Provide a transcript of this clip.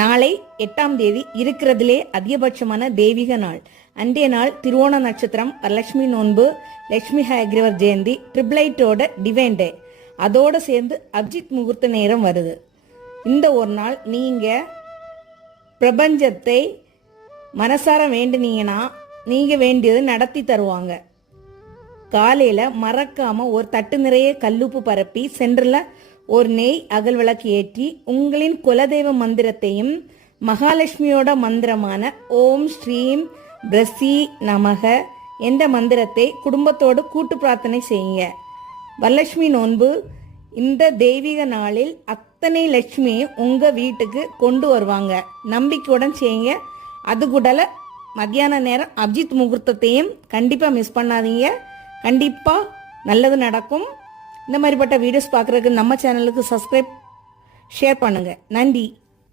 நாளை 8ஆம் தேதி இருக்கிறதுலே அதிகபட்சமான தெய்வீக நாள். அன்றைய நாள் திருவோண நட்சத்திரம், வரலட்சுமி நோன்பு, லட்சுமி ஹயக்ரீவர் ஜெயந்தி, ட்ரிபிளைட்டோட டிவைன் டே, அதோடு சேர்ந்து அபிஜித் முகூர்த்த நேரம் வருது. இந்த ஒரு நாள் நீங்கள் பிரபஞ்சத்தை மனசார வேண்டினீங்கன்னா நீங்கள் வேண்டியது நடத்தி தருவாங்க. காலையில் மறக்காமல் ஒரு தட்டு நிறைய கல்லுப்பு பரப்பி சென்றில் ஒரு நெய் அகல் விளக்கு ஏற்றி உங்களின் குலதெய்வ மந்திரத்தையும் மகாலட்சுமியோட மந்திரமான ஓம் ஸ்ரீம் பிரசி நமக என்ற மந்திரத்தை குடும்பத்தோடு கூட்டு பிரார்த்தனை செய்யுங்க. வரலட்சுமி நோன்பு இந்த தெய்வீக நாளில் அத்தனை லட்சுமியும் உங்கள் வீட்டுக்கு கொண்டு வருவாங்க. நம்பிக்கையுடன் செய்யுங்க. அது கூடல மத்தியான நேரம் அபிஜித் முகூர்த்தத்தையும் கண்டிப்பாக மிஸ் பண்ணாதீங்க. கண்டிப்பாக நல்லது நடக்கும். இந்த மாதிரிப்பட்ட வீடியோஸ் பார்க்குறதுக்கு நம்ம சேனலுக்கு சப்ஸ்கிரைப், ஷேர் பண்ணுங்கள். நன்றி.